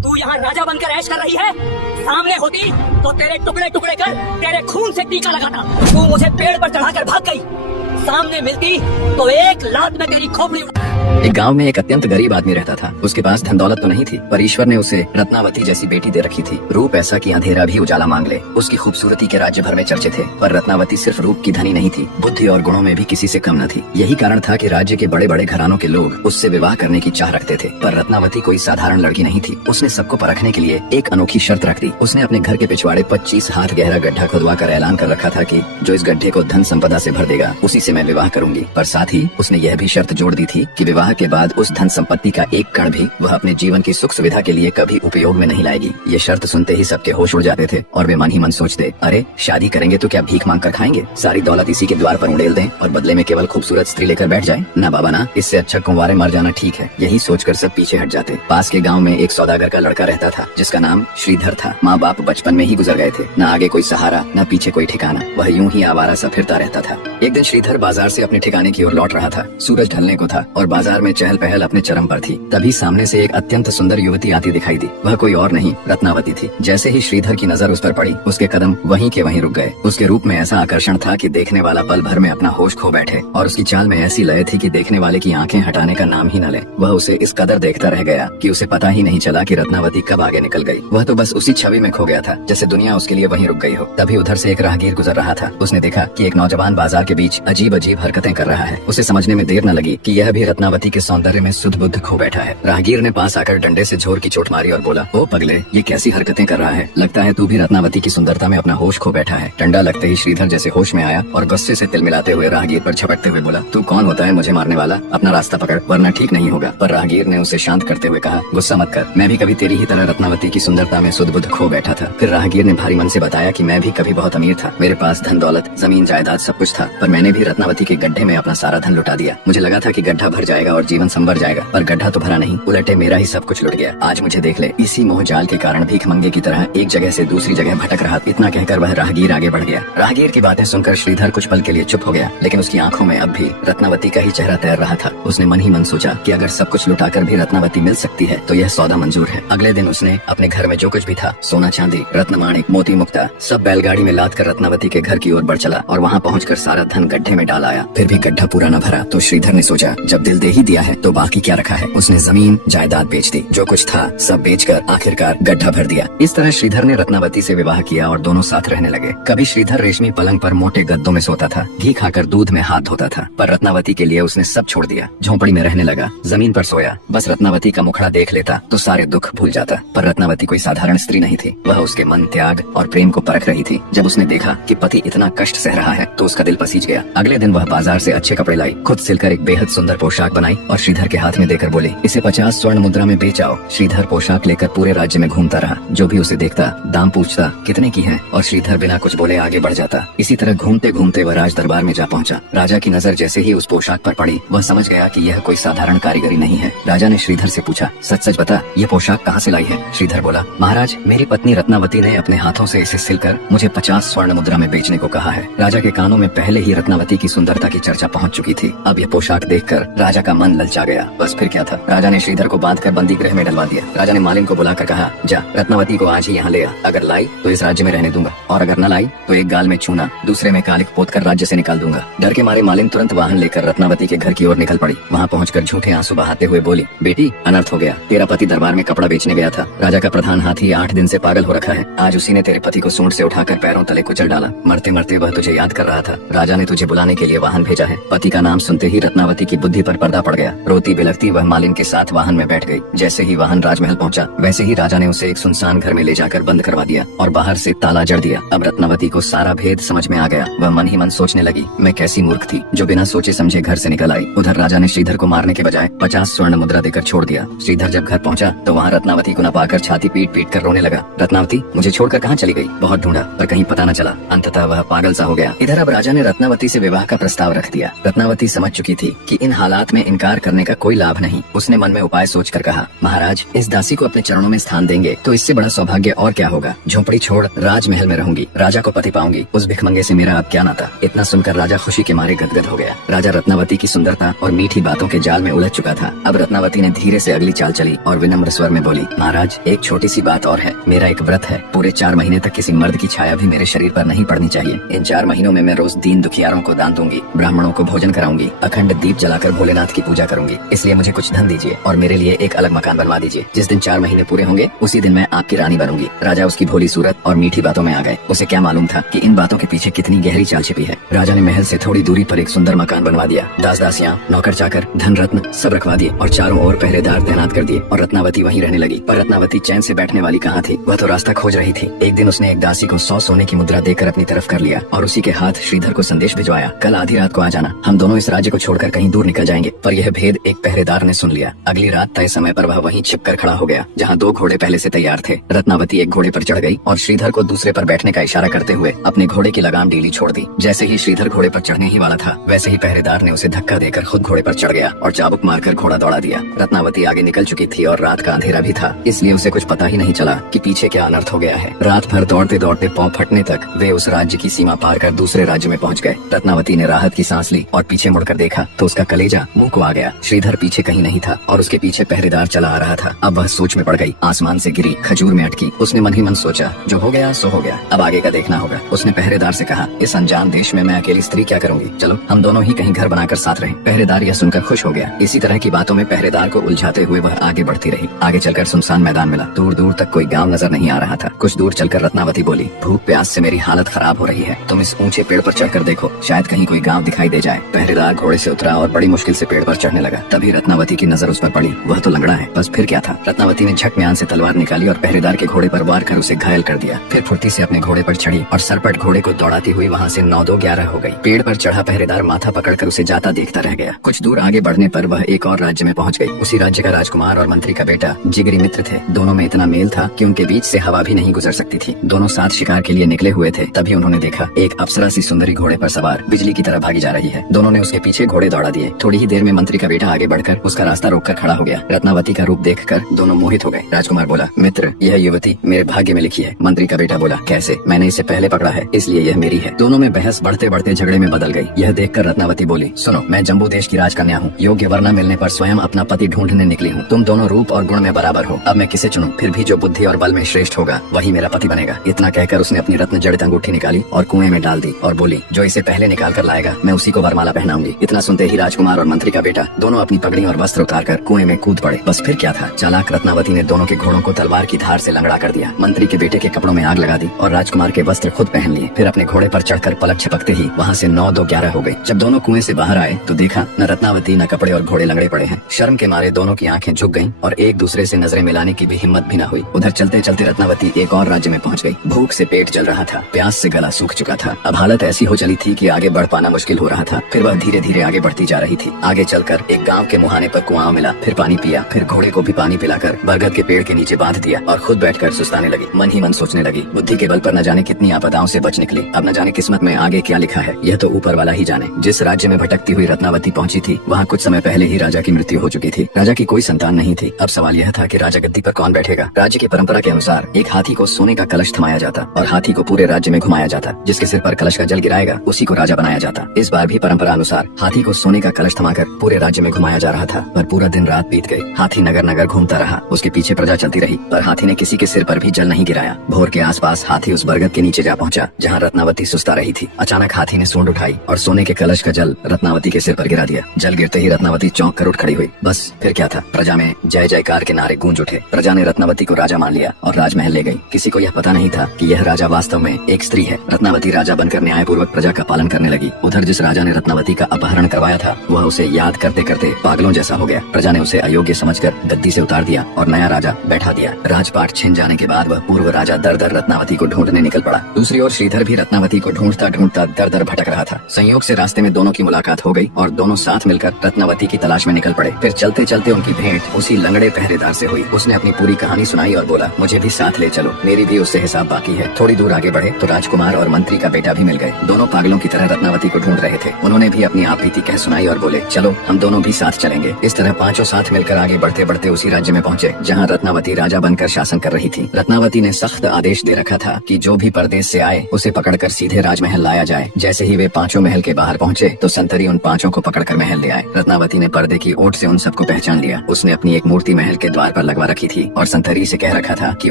तू यहाँ राजा बनकर ऐश कर रही है। सामने होती तो तेरे टुकड़े टुकड़े कर तेरे खून से टीका लगाता। तू मुझे पेड़ पर चढ़ाकर भाग गई। सामने मिलती तो एक लात में तेरी खोपड़ी उड़ा। एक गांव में एक अत्यंत गरीब आदमी रहता था। उसके पास धन दौलत तो नहीं थी, पर ईश्वर ने उसे रत्नावती जैसी बेटी दे रखी थी। रूप ऐसा कि अंधेरा भी उजाला मांग ले। उसकी खूबसूरती के राज्य भर में चर्चे थे, पर रत्नावती सिर्फ रूप की धनी नहीं थी, बुद्धि और गुणों में भी किसी से कम न थी। यही कारण था कि राज्य के बड़े बड़े घरानों के लोग उससे विवाह करने की चाह रखते थे। पर रत्नावती कोई साधारण लड़की नहीं थी। उसने सबको परखने के लिए एक अनोखी शर्त रख दी। उसने अपने घर के पिछवाड़े 25 हाथ गहरा गड्ढा खुदवा कर ऐलान कर रखा था कि जो इस गड्ढे को धन संपदा से भर देगा उसी से मैं विवाह करूंगी। पर साथ ही उसने यह भी शर्त जोड़ दी थी कि विवाह के बाद उस धन संपत्ति का एक कण भी वह अपने जीवन की सुख सुविधा के लिए कभी उपयोग में नहीं लाएगी। ये शर्त सुनते ही सबके होश उड़ जाते थे और वे मन ही मन सोचते, अरे शादी करेंगे तो क्या भीख मांग कर खाएंगे? सारी दौलत इसी के द्वार पर उड़ेल दें और बदले में केवल खूबसूरत स्त्री लेकर बैठ जाएं? ना बाबा ना, इससे अच्छा कुंवारे मर जाना ठीक है। यही सोचकर सब पीछे हट जाते। पास के गाँव में एक सौदागर का लड़का रहता था जिसका नाम श्रीधर था। माँ बाप बचपन में ही गुजर गए थे। न आगे कोई सहारा, न पीछे कोई ठिकाना। वह यूं ही आवारा सा फिरता रहता था। एक दिन श्रीधर बाजार से अपने ठिकाने की ओर लौट रहा था। सूरज ढलने को था और बाजार में चहल पहल अपने चरम पर थी। तभी सामने से एक अत्यंत सुंदर युवती आती दिखाई दी। वह कोई और नहीं, रत्नावती थी। जैसे ही श्रीधर की नजर उस पर पड़ी, उसके कदम वहीं के वहीं रुक गए। उसके रूप में ऐसा आकर्षण था कि देखने वाला पल भर में अपना होश खो बैठे, और उसकी चाल में ऐसी लय थी कि देखने वाले की आंखें हटाने का नाम ही न ले। वह उसे इस कदर देखता रह गया कि उसे पता ही नहीं चला कि रत्नावती कब आगे निकल गई। वह तो बस उसी छवि में खो गया था जैसे दुनिया उसके लिए वहीं रुक गई हो। तभी उधर से एक राहगीर गुजर रहा था। उसने देखा कि एक नौजवान बाजार के बीच अजीब अजीब हरकतें कर रहा है। उसे समझने में देर न लगी कि यह भी रत्नावती के सौंदर्य में सुध बुद्ध खो बैठा है। राहगीर ने पास आकर डंडे से झोर की चोट मारी और बोला, ओ पगले, ये कैसी हरकतें कर रहा है? लगता है तू भी रत्नावती की सुंदरता में अपना होश खो बैठा है। डंडा लगते ही श्रीधर जैसे होश में आया और गुस्से से तिलमिलाते हुए राहगीर पर झपटते हुए बोला, तू कौन होता है मुझे मारने वाला? अपना रास्ता पकड़ वरना ठीक नहीं होगा। पर राहगीर ने उसे शांत करते हुए कहा, गुस्सा मत कर, मैं भी कभी तेरी ही तरह रत्नावती की सुंदरता में सुध बुद्ध खो बैठा था। फिर राहगीर ने भारी मन से बताया कि मैं भी कभी बहुत अमीर था। मेरे पास धन दौलत, जमीन जायदाद सब कुछ था, पर मैंने भी रत्नावती के गड्ढे में अपना सारा धन लुटा दिया। मुझे लगा था कि गड्ढा भर जाएगा और जीवन संवर जाएगा, पर गड्ढा तो भरा नहीं, उलटे मेरा ही सब कुछ लुट गया। आज मुझे देख ले, इसी मोह जाल के कारण भीख मंगे की तरह एक जगह से दूसरी जगह भटक रहा। इतना कहकर वह राहगीर आगे बढ़ गया। राहगीर की बातें सुनकर श्रीधर कुछ पल के लिए चुप हो गया, लेकिन उसकी आंखों में अब भी रत्नावती का ही चेहरा तैर रहा था। उसने मन ही मन सोचा कि अगर सब कुछ लुटाकर भी रत्नावती मिल सकती है तो यह सौदा मंजूर है। अगले दिन उसने अपने घर में जो कुछ भी था, सोना चांदी, रत्न माणिक, मोती मुक्ता, सब बैलगाड़ी में लाद कर रत्नावती के घर की ओर बढ़ चला और वहाँ पहुँचकर सारा धन गड्ढे में डाल आया। फिर भी गड्ढा पूरा न भरा तो श्रीधर ने सोचा, जब दिल दे ही दिया है तो बाकी क्या रखा है। उसने जमीन जायदाद बेच दी, जो कुछ था सब बेचकर आखिरकार गड्ढा भर दिया। इस तरह श्रीधर ने रत्नावती से विवाह किया और दोनों साथ रहने लगे। कभी श्रीधर रेशमी पलंग पर मोटे गद्दों में सोता था, घी खाकर दूध में हाथ धोता था, पर रत्नावती के लिए उसने सब छोड़ दिया। झोंपड़ी में रहने लगा, जमीन पर सोया, बस रत्नावती का मुखड़ा देख लेता तो सारे दुख भूल जाता। पर रत्नावती कोई साधारण स्त्री नहीं थी, वह उसके मन, त्याग और प्रेम को परख रही थी। जब उसने देखा कि पति इतना कष्ट सह रहा है तो उसका दिल पसीज गया। अगले दिन वह बाजार से अच्छे कपड़े लाई, खुद सिलकर एक बेहद सुंदर पोशाक बनाई और श्रीधर के हाथ में देकर बोली, इसे 50 स्वर्ण मुद्रा में बेच आओ। श्रीधर पोशाक लेकर पूरे राज्य में घूमता रहा। जो भी उसे देखता दाम पूछता, कितने की है, और श्रीधर बिना कुछ बोले आगे बढ़ जाता। इसी तरह घूमते घूमते वह राज दरबार में जा पहुंचा। राजा की नजर जैसे ही उस पोशाक पर पड़ी, वह समझ गया कि यह कोई साधारण कारीगरी नहीं है। राजा ने श्रीधर से पूछा, सच सच बता, ये पोशाक कहाँ से लाई है? श्रीधर बोला, महाराज, मेरी पत्नी रत्नावती ने अपने हाथों से इसे सिलकर मुझे 50 स्वर्ण मुद्रा में बेचने को कहा है। राजा के कानों में पहले ही रत्नावती की सुंदरता की चर्चा पहुंच चुकी थी। अब यह पोशाक देखकर राजा का मन ललचा गया। बस फिर क्या था, राजा ने श्रीधर को बांधकर बंदी गृह में डलवा दिया। राजा ने मालिन को बुलाकर कहा, जा रत्नावती को आज ही यहाँ ले आ। अगर लाई तो इस राज्य में रहने दूंगा, और अगर न लाई तो एक गाल में चूना, दूसरे में कालिक पोतकर राज्य से निकाल दूंगा। डर के मारे मालिन तुरंत वाहन लेकर रत्नावती के घर की ओर निकल पड़ी। वहाँ पहुंचकर झूठे आंसू बहाते हुए बोली, बेटी, अनर्थ हो गया। तेरा पति दरबार में कपड़ा बेचने गया था। राजा का प्रधान हाथी 8 दिन से पागल हो रखा है। आज उसी ने तेरे पति को सूंड से उठाकर पैरों तले कुचल डाला। मरते मरते वह तुझे याद कर रहा था। राजा ने तुझे बुलाने के लिए वाहन भेजा है। पति का नाम सुनते ही रत्नावती की बुद्धि पर पर्दा पड़ गया। रोती बिलखती वह मालिन के साथ वाहन में बैठ गई। जैसे ही वाहन राजमहल पहुंचा, वैसे ही राजा ने उसे एक सुनसान घर में ले जाकर बंद करवा दिया और बाहर से ताला जड़ दिया। अब रत्नावती को सारा भेद समझ में आ गया। वह मन ही मन सोचने लगी, मैं कैसी मूर्ख थी जो बिना सोचे समझे घर से निकल आई। उधर राजा ने श्रीधर को मारने के बजाय 50 स्वर्ण मुद्रा देकर छोड़ दिया। श्रीधर जब घर पहुंचा तो वहाँ रत्नावती को न पाकर छाती पीट पीट कर रोने लगा। रत्नावती, मुझे छोड़कर कहाँ चली गई? बहुत ढूंढा पर कहीं पता न चला। अंततः वह पागल सा हो गया। इधर अब राजा ने रत्नावती से विवाह का प्रस्ताव रख दिया। रत्नावती समझ चुकी थी कि इन हालात में इनकार करने का कोई लाभ नहीं। उसने मन में उपाय सोचकर कहा, महाराज, इस दासी को अपने चरणों में स्थान देंगे तो इससे बड़ा सौभाग्य और क्या होगा। झोपड़ी छोड़ राजमहल में रहूंगी, राजा को पति पाऊंगी, उस भिखमंगे से मेरा अब क्या नाता। इतना सुनकर राजा खुशी के मारे गदगद हो गया। राजा रत्नावती की सुंदरता और मीठी बातों के जाल में उलझ चुका था। अब रत्नावती ने धीरे से अगली चाल चली और विनम्र स्वर में बोली, महाराज, एक छोटी सी बात और है। मेरा एक व्रत है। पूरे 4 महीने तक किसी मर्द की छाया भी मेरे शरीर पर नहीं पड़नी चाहिए। इन 4 महीनों में मैं रोज दीन दुखियारों को दान दूंगी, ब्राह्मणों को भोजन कराऊंगी, अखंड दीप जलाकर भोलेनाथ की पूजा करूंगी। इसलिए मुझे कुछ धन दीजिए और मेरे लिए एक अलग मकान बनवा दीजिए। जिस दिन 4 महीने पूरे होंगे उसी दिन मैं आपकी रानी बनूंगी। राजा उसकी भोली सूरत और मीठी बातों में आ गए। उसे क्या मालूम था कि इन बातों के पीछे कितनी गहरी चाल छिपी है। राजा ने महल से थोड़ी दूरी पर एक सुंदर मकान बनवा दिया। दास दासियां, नौकर चाकर, धन रत्न सब रखवा दिए और चारों ओर पहरेदार तैनात कर दिए और रत्नावती वहीं रहने लगी। पर रत्नावती चैन से बैठने वाली कहाँ थी। वह तो रास्ता खोज रही थी। एक दिन उसने एक दासी को 100 सोने की मुद्रा देकर अपनी तरफ कर लिया और उसी के हाथ श्रीधर को संदेश भिजवाया, कल आधी रात को आ जाना, हम दोनों इस राज्य को छोड़कर कहीं दूर निकल जाएंगे। पर यह भेद एक पहरेदार ने सुन लिया। अगली रात तय समय पर वह वहीं छिपकर खड़ा हो गया जहाँ 2 घोड़े पहले से तैयार थे। रत्नावती एक घोड़े पर चढ़ गई और श्रीधर को दूसरे पर बैठने का इशारा करते हुए अपने घोड़े की लगाम ढीली छोड़ दी। जैसे ही श्रीधर घोड़े पर चढ़ने ही वाला था वैसे ही पहरेदार ने उसे धक्का देकर खुद घोड़े पर चढ़ गया और चाबुक मारकर घोड़ा दौड़ा दिया। रत्नावती आगे निकल चुकी थी और रात का अंधेरा भी था, इसलिए उसे कुछ पता ही नहीं चला कि पीछे क्या अनर्थ हो गया है। रात भर दौड़ते दौड़ते पांव फटने तक वे उस राज्य की सीमा पार कर दूसरे राज्य में पहुंच गए। रत्नावती ने राहत की सांस ली और पीछे मुड़कर देखा तो उसका कलेजा मुंह को आ गया। श्रीधर पीछे कहीं नहीं था और उसके पीछे पहरेदार चला आ रहा था। अब वह सोच में पड़ गई। आसमान से गिरी खजूर में अटकी। उसने मन ही मन सोचा, जो हो गया सो हो गया, अब आगे का देखना होगा। उसने पहरेदार से कहा, इस अनजान देश में मैं अकेली स्त्री क्या करूंगी, चलो हम दोनों ही कहीं घर बनाकर साथ रहें। पहरेदार यह सुनकर खुश हो गया। इसी तरह की बातों में पहरेदार को उलझाते हुए वह आगे बढ़ती रही। आगे चलकर सुनसान मैदान मिला। दूर दूर तक कोई गांव नजर नहीं आ रहा था। कुछ दूर चलकर रत्नावती बोली, भूख प्यास से मेरी हालत खराब हो रही है, तुम इस ऊंचे पेड़ पर चढ़कर देखो, शायद कहीं कोई गांव दिखाई दे जाए। पहरेदार घोड़े से उतरा और बड़ी मुश्किल से पेड़ पर चढ़ने लगा। तभी रत्नावती की नजर उस पर पड़ी। वह तो लंगड़ा है, बस फिर क्या था। रत्नावती ने झट म्यान से तलवार निकाली और पहरेदार के घोड़े पर वार कर उसे घायल कर दिया। फिर फुर्ती से अपने घोड़े पर चढ़ी और सरपट घोड़े को दौड़ाती हुई वहाँ से 9-2-11 हो गई। पेड़ पर चढ़ा पहरेदार माथा पकड़कर उसे जाता देखता रह गया। कुछ दूर आगे बढ़ने पर वह एक और राज्य में पहुंच गई। उसी राज्य का राजकुमार और मंत्री का बेटा जिगरी मित्र थे। दोनों में इतना मेल था कि उनके बीच से हवा भी नहीं गुजर सकती थी। दोनों साथ शिकार के लिए निकले हुए थे। तभी उन्होंने देखा एक अप्सरा सी सुंदरी घोड़े पर सवार बिजली की तरह भागी जा रही है। दोनों ने उसके पीछे घोड़े दौड़ा दिए। थोड़ी ही देर में मंत्री का बेटा आगे बढ़कर उसका रास्ता रोककर खड़ा हो गया। रत्नावती का रूप देखकर दोनों मोहित हो गए। राजकुमार बोला, मित्र, यह युवती मेरे भाग्य में लिखी है। मंत्री का बेटा बोला, कैसे, मैंने इसे पहले पकड़ा है इसलिए यह मेरी है। दोनों में बहस बढ़ते बढ़ते झगड़े में बदल गई। यह देखकर रत्नावती बोली, सुनो, मैं जम्बू देश की राजकन्या हूँ। योग्य वर न मिलने पर स्वयं अपना पति ढूंढने निकली हूँ। तुम दोनों रूप और गुण में बराबर हो। अब मैं किसे चुनूं? फिर भी जो बुद्धि और बल में श्रेष्ठ होगा वही मेरा पति बनेगा। इतना कहकर उसने अपनी रत्न जड़ित अंगूठी निकाली और कुएं में डाल दी और बोली, जो इसे पहले निकाल कर लाएगा मैं उसी को वरमाला पहनाऊंगी। इतना सुनते ही राजकुमार और मंत्री का बेटा दोनों अपनी पगड़ी और वस्त्र उतारकर कुएं में कूद पड़े। बस फिर क्या था। चालाक रत्नावती ने दोनों के घोड़ों को तलवार की धार से लंगड़ा कर दिया। मंत्री के बेटे के कपड़ों में आग लगा दी और राजकुमार के वस्त्र खुद पहन लिए। फिर अपने घोड़े पर चढ़कर पलक झपकते ही वहाँ से 9-2-11 हो गई। जब दोनों कुएं से बाहर आए तो देखा न रत्नावती न कपड़े और घोड़े लंगड़े पड़े हैं। शर्म के मारे दोनों की आंखें झुक गईं और एक दूसरे से नजरें मिलाने की भी हिम्मत भी न हुई। उधर चलते चलते रत्नावती एक और राज्य में पहुंच गई। भूख से पेट जल रहा था, प्यास से गला सूख चुका था। अब हालत ऐसी हो चली थी कि आगे बढ़ पाना मुश्किल हो रहा था। फिर वह धीरे धीरे आगे बढ़ती जा रही थी। आगे चलकर एक गांव के मुहाने पर कुआं मिला। फिर पानी पिया। फिर घोड़े को भी पानी पिलाकर बरगद के पेड़ के नीचे बांध दिया और खुद बैठकर सुस्ताने लगी। मन ही मन सोचने लगी, बुद्धि के बल पर न जाने कितनी आपदाओं से बच निकली। अब न जाने किस्मत में आगे क्या लिखा है, यह तो ऊपर वाला ही जाने। जिस राज्य में भटकती हुई रत्नावती पहुंची थी वहाँ कुछ समय पहले ही राजा की मृत्यु हो चुकी थी। राजा की कोई संतान नहीं थी। अब सवाल यह था कि राजा गद्दी पर कौन बैठेगा। राज्य की परंपरा के अनुसार एक हाथी को सोने का कलश थमाया जाता और हाथी को पूरे राज्य में घुमाया जाता। जिसके सिर पर कलश का जल गिराएगा उसी को राजा बनाया जाता। इस बार भी परंपरा अनुसार हाथी को सोने का कलश थमाकर पूरे राज्य में घुमाया जा रहा था। पर पूरा दिन रात बीत गई। हाथी नगर नगर घूमता रहा। उसके पीछे प्रजा चलती रही पर हाथी ने किसी के सिर पर भी जल नहीं गिराया। भोर के आसपास हाथी उस बरगद के नीचे जा पहुंचा जहाँ रत्नावती सुस्ता रही थी। अचानक हाथी ने सूंड उठाई और सोने के कलश का जल रत्नावती के सिर पर गिरा दिया। जल गिरते ही रत्नावती चौंक कर उठ खड़ी हुई। बस फिर क्या था। प्रजा में जय जयकार के नारे गूंज उठे। प्रजा ने रत्नावती को राजा मान लिया और राजमहल ले गई। किसी को यह पता नहीं था कि यह राजा वास्तव में एक स्त्री है। रत्नावती राजा बनकर न्यायपूर्वक प्रजा का पालन करने लगी। उधर जिस राजा ने रत्नावती का अपहरण करवाया था वह उसे याद करते करते पागलों जैसा हो गया। प्रजा ने उसे अयोग्य समझकर गद्दी से उतार दिया और नया राजा बैठा दिया। राजपाट छिन जाने के बाद वह पूर्व राजा दर दर रत्नावती को ढूंढने निकल पड़ा। दूसरी ओर श्रीधर भी रत्नावती को ढूंढता ढूंढता दर दर भटक रहा था। संयोग से रास्ते में दोनों की मुलाकात हो गई और दोनों साथ मिलकर रत्नावती की तलाश में निकल पड़े। फिर चलते चलते उनकी भेंट उसी लंगड़े पहरेदार से हुई। उसने अपनी पूरी कहानी सुनाई और बोला, मुझे भी साथ ले चलो, मेरी भी उससे हिसाब बाकी है। थोड़ी दूर आगे बढ़े तो राजकुमार और मंत्री का बेटा भी मिल गए। दोनों पागलों की तरह रत्नावती को ढूंढ रहे थे। उन्होंने भी अपनी आप बीती कह सुनाई और बोले, चलो हम दोनों भी साथ चलेंगे। इस तरह पांचों साथ मिलकर आगे बढ़ते बढ़ते उसी राज्य में पहुंचे जहां रत्नावती राजा बनकर शासन कर रही थी। रत्नावती ने सख्त आदेश दे रखा था कि जो भी परदेश से आए उसे पकड़कर सीधे राजमहल लाया जाए। जैसे ही वे पांचों महल के बाहर पहुंचे तो संतरी उन पांचों को पकड़कर महल ले आए। रत्नावती ने पर्दे की ओट से उन सबको पहचान लिया। उसने अपनी एक मूर्ति महल के द्वार पर लगवा रखी थी और संतरी से कह रखा था कि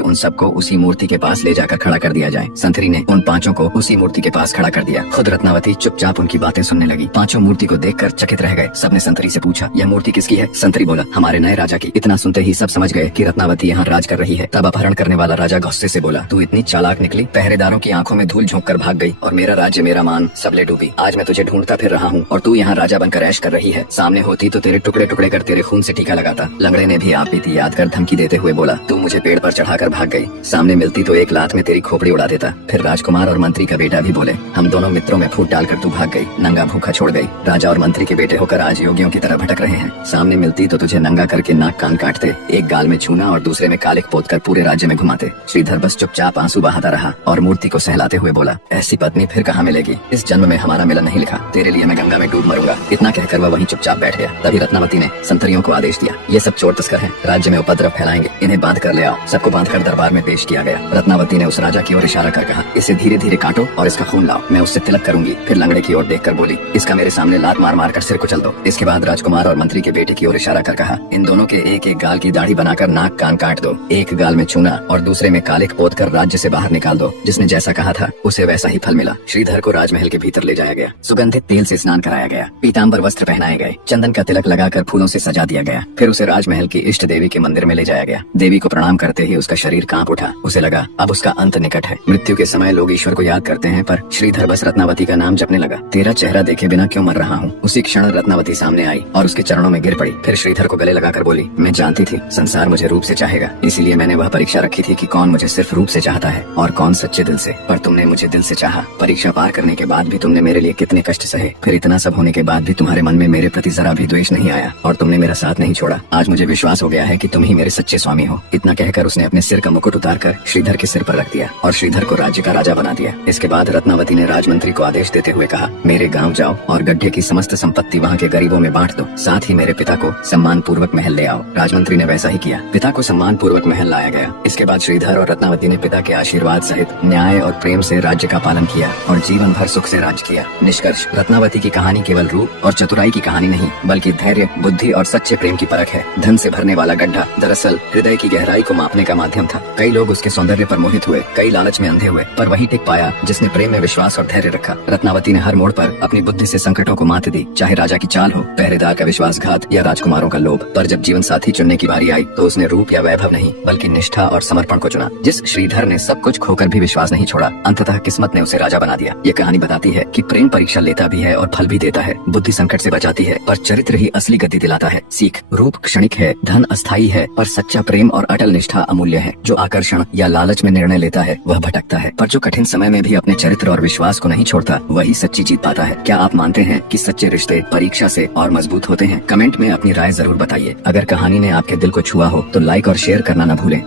उन सबको उसी मूर्ति के पास ले जाकर खड़ा कर दिया जाए। संतरी ने उन पांचों को उसी मूर्ति के पास खड़ा कर दिया। खुद रत्नावती चुपचाप उनकी बातें सुनने लगी। पांचों मूर्ति को देखकर चकित रह गए। सबने संतरी से पूछा, यह मूर्ति किसकी है? संतरी बोला, हमारे नए राजा की। इतना सुनते ही सब समझ गए कि रत्नावती यहाँ राज कर रही है। तब अपहरण करने वाला राजा गुस्से से बोला, तू इतनी चालाक निकली, पहरेदारों की आंखों में धूल झोंक कर भाग गई और मेरा राज्य मेरा मान सब ले डूबी। आज मैं तुझे ढूंढता फिर रहा हूँ और तू यहाँ राजा बनकर ऐश कर रही है। सामने होती तो तेरे टुकड़े टुकड़े कर तेरे खून से टीका लगाता। लंगड़े ने भी आप बीती याद कर धमकी देते हुए बोला, तू मुझे पेड़ पर चढ़ाकर भाग गई। सामने मिलती तो एक लात में तेरी खोपड़ी उड़ा देता। फिर राजकुमार और मंत्री का बेटा भी बोले, हम दोनों मित्रों में फूट डालकर तू भाग गई, नंगा भूखा छोड़ गई। राजा और मंत्री के बेटे होकर आज योगियों की तरह भटक रहे हैं। सामने मिलती तो तुझे नंगा करके नाक कान काटते, एक गाल में छूना और दूसरे में कालिक पोतकर पूरे राज्य में घुमाते। श्रीधर बस चुपचाप आंसू बहाता रहा और मूर्ति को सहलाते हुए बोला, ऐसी पत्नी फिर कहाँ मिलेगी? इस जन्म में हमारा मिलन नहीं लिखा, तेरे लिए मैं गंगा में डूब मरूंगा। इतना कहकर वह वहीं चुपचाप बैठ गया। तभी रत्नावती ने संतरियों को आदेश दिया, ये सब चोर तस्कर हैं, राज्य में उपद्रव फैलाएंगे, इन्हें बांध कर ले आओ। सबको बांधकर दरबार में पेश किया गया। रत्नावती ने उस राजा की ओर इशारा कर कहा, इसे धीरे धीरे काटो और इसका खून लाओ, मैं उससे तिलक करूंगी। फिर लंगड़े की ओर देखकर बोली, इसका मेरे सामने लात मार मार कर सिर कुचल दो। इसके बाद राजकुमार और मंत्री के बेटे की ओर इशारा कर कहा, इन दोनों के एक एक गाल की दाढ़ी बनाकर नाक कान काट दो, एक गाल में छूना और दूसरे में कालिक पोत कर राज्य से बाहर निकाल दो। जिसने जैसा कहा था उसे वैसा ही फल मिला। श्रीधर को राजमहल के भीतर ले जाया गया। सुगंधित तेल से स्नान कराया गया, पीताम्बर वस्त्र पहनाए गए, चंदन का तिलक लगाकर फूलों से सजा दिया गया। फिर उसे राजमहल की इष्ट देवी के मंदिर में ले जाया गया। देवी को प्रणाम करते ही उसका शरीर कांप उठा। उसे लगा अब उसका अंत निकट है। मृत्यु के समय लोग ईश्वर को याद करते हैं, पर श्रीधर बस रत्नावती का नाम जपने लगा। तेरा चेहरा देखे बिना क्यों मर रहा हूँ? उसी क्षण रत्नावती सामने आई और उसके चरणों में गिर पड़ी। फिर श्रीधर को गले लगाकर बोली, मैं जानती थी संसार मुझे रूप से चाहेगा, इसीलिए मैंने वह परीक्षा रखी थी कि कौन मुझे सिर्फ रूप से चाहता है और कौन सच्चे दिल से। पर तुमने मुझे दिल से चाहा। परीक्षा पार करने के बाद भी तुमने मेरे लिए कितने कष्ट सहे। फिर इतना सब होने के बाद भी तुम्हारे मन में मेरे प्रति जरा भी द्वेष नहीं आया और तुमने मेरा साथ नहीं छोड़ा। आज मुझे विश्वास हो गया है कि तुम ही मेरे सच्चे स्वामी हो। इतना कहकर उसने अपने सिर का मुकुट उतारकर श्रीधर के सिर पर रख दिया और श्रीधर को राज्य का राजा बना दिया। इसके बाद रत्नावती ने राजमंत्री को आदेश देते हुए कहा, मेरे गाँव जाओ और गड्ढे की समस्त संपत्ति वहाँ के गरीबों में बांट दो। साथ ही मेरे पिता को सम्मान पूर्वक महल ले आओ। राजमंत्री ने वैसा ही किया। पिता को सम्मान पूर्वक महल लाया गया। इसके बाद श्रीधर और रत्नावती ने पिता के आशीर्वाद सहित न्याय और प्रेम से राज्य का पालन किया और जीवन भर सुख से राज किया। निष्कर्ष, रत्नावती की कहानी केवल रूप और चतुराई की कहानी नहीं, बल्कि धैर्य, बुद्धि और सच्चे प्रेम की परख है। धन से भरने वाला गड्ढा दरअसल हृदय की गहराई को मापने का माध्यम था। कई लोग उसके सौंदर्य पर मोहित हुए, कई लालच में अंधे हुए, पर वही टिक पाया जिसने प्रेम में विश्वास और धैर्य रखा। रत्नावती ने हर मोड़ पर अपनी बुद्धि से संकटों को मात दी, चाहे राजा की चाल हो, पहरेदार का विश्वासघात या राजकुमारों का लोभ। पर जब जीवन साथी चुनने की बारी आई तो उसने रूप या वैभव नहीं, बल्कि निष्ठा और समर्पण को चुना। जिस श्रीधर ने सब कुछ खोकर भी विश्वास नहीं छोड़ा, अंततः किस्मत ने उसे राजा बना दिया। ये कहानी बताती है कि प्रेम परीक्षा लेता भी है और फल भी देता है। बुद्धि संकट से बचाती है, पर चरित्र ही असली गति दिलाता है। सीख, रूप क्षणिक है, धन अस्थायी है, पर सच्चा प्रेम और अटल निष्ठा अमूल्य है। जो आकर्षण या लालच में निर्णय लेता है वह भटकता है, पर जो कठिन समय में भी अपने चरित्र और विश्वास को नहीं छोड़ता वही सच्ची जीत पाता है। क्या आप मानते हैं कि सच्चे रिश्ते परीक्षा से और मजबूत होते हैं? कमेंट में अपनी राय जरूर बताइए। अगर कहानी ने आपके दिल को छुआ हो तो लाइक और शेयर करना न भूलें।